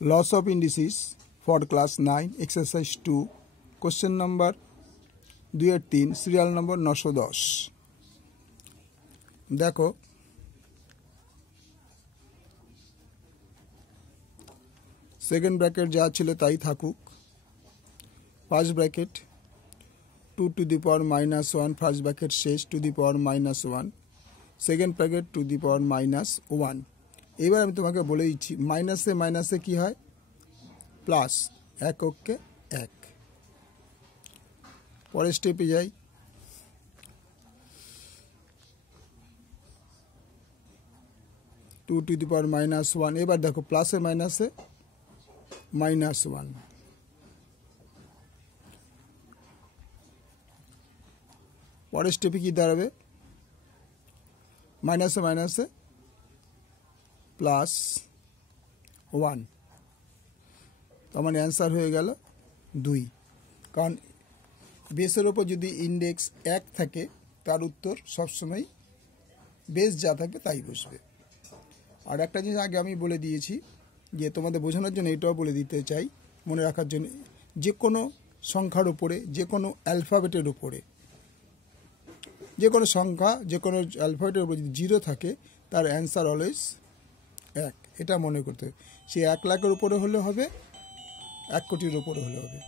Loss of indices for class 9 exercise 2 question number 2-3 serial number 910 देखो second bracket जा छिलो ताई थाकुक first bracket 2 to the power minus 1 first bracket शेष to the power minus 1 second bracket to the power minus 1 এবার আমি তোমাকে বলে দিচ্ছি মাইনাসে মাইনাসে কি হয় প্লাস এককে এক পরের স্টেপে যাই 2 to the power minus 1 এবার দেখো প্লাসে মাইনাসে minus 1 পরের স্টেপে কি দাঁড়াবে মাইনাসে মাইনাসে প্লাস 1 তো আমার অ্যান্সার হয়ে গেল 2 কারণ বেসের উপর যদি ইন্ডেক্স 1 থাকে তার উত্তর সবসময় বেস যা থাকবে তাই বসবে আর একটা জিনিস আগে আমি বলে দিয়েছি যে তোমাদের বোঝানোর জন্য এটাও বলে দিতে চাই মনে রাখার জন্য যে কোনো সংখ্যার উপরে যে কোনো অ্যালফাবেটের উপরে যে কোনো সংখ্যা যে কোনো অ্যালফাবেটের উপরে যদি 0 থাকে তার অ্যান্সার অলওয়েজ 1 এটা মনে করতে হবে সে 1 লাখের উপরে হলে হবে 1 কোটির উপরে হলে হবে